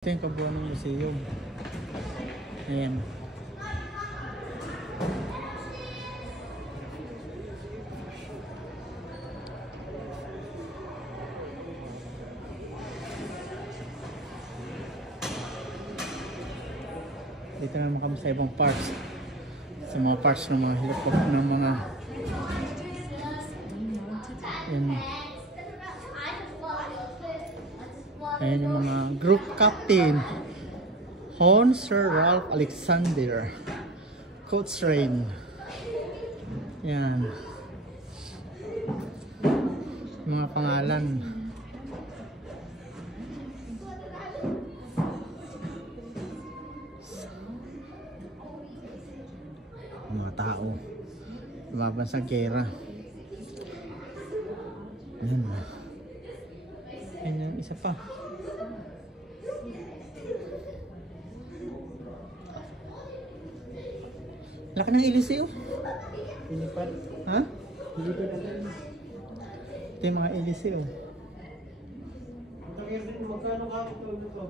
Ito yung kabuuan ng museum. Ayan. Dito naman kami sa ibang parts. Sa mga parts ng mga helicopter ng mga ayan yung mga group captain. Hon Sir Ralph Alexander, Cochrane. Yan. Mga pangalan. Mga tao. Laban sa gera. Yan. Yan yung isa pa. Laki ng Eliseo. Pilipad. Ha? Pilipad natin. Ito yung mga Eliseo. Magkano ka ito?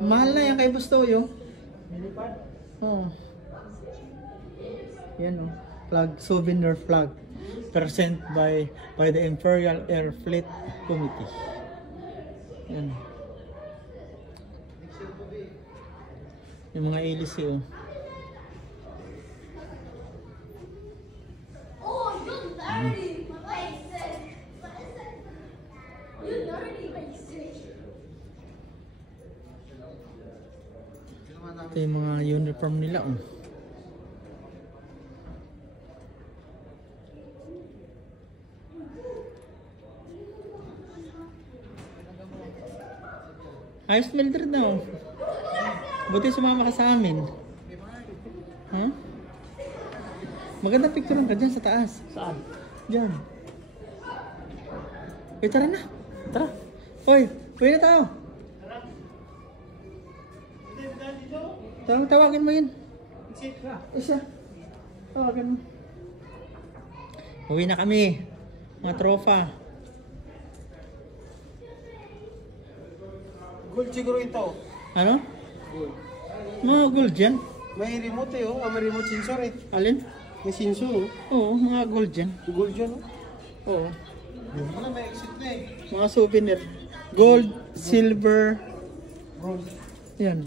Mahal na yan kay Bustoyo. Pilipad? Oo. Yan o. Flag, souvenir flag. Present by the Imperial Air Fleet Committee. Yan. Yung mga Eliseo. Ito yung mga uniform nila oh. Ayos Mildred na oh. Buti sumama ka sa amin. Huh? Maganda picture ka dyan sa taas. Saan? Diyan. Eh tara na. Tara. Hoy, uwi na tayo. Tawagin mo yun. Isa. Tawagin mo. Uwi na kami. Mga tropa. Gold siguro ito. Ano? Gold. Mga gold yan. May remote eh oh. May remote sensor eh. Alin? May sensor oh. Oo, mga gold yan. Gold yan oh. Oo. Ano may exit na eh. Mga souvenir. Gold, silver. Gold. Yan.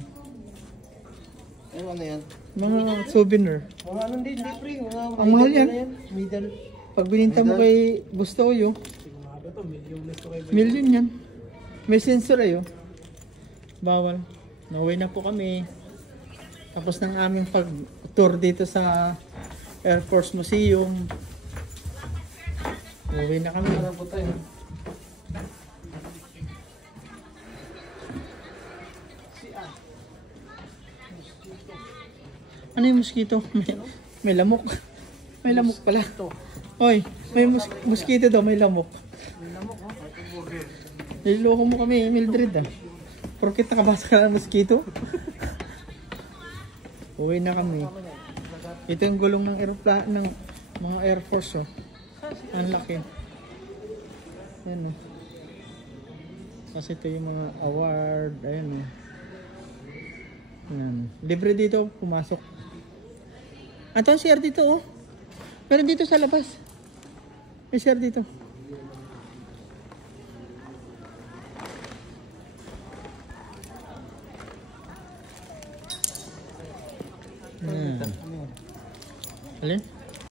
Ano yan? Mga souvenir. Mga ano din, libre. Ang mahal yan. Middle. Pag bininta mo kay Bustoyo, Sigurado to, million na ito kay million yan. May sensor ayo. Bawal. Nauwi na po kami. Tapos ng aming pag-tour dito sa Air Force Museum. Nauwi na kami. Ano po tayo? Ano yung mosquito? May lamok. May lamok pala. Hoy, may mosquito daw, may lamok. May lamok oh. Niloloko mo kami, Mildred ah. Porkit nakabasa ka ng mosquito? Uwi na kami. Ito yung gulong ng aeroplano ng mga Air Force oh. Ang laki. Ayan oh. Kasi ito yung mga award. Ayan oh. Ayan. Libre dito pumasok. Ito ang share dito oh. Pero dito sa labas. May share dito. Alin?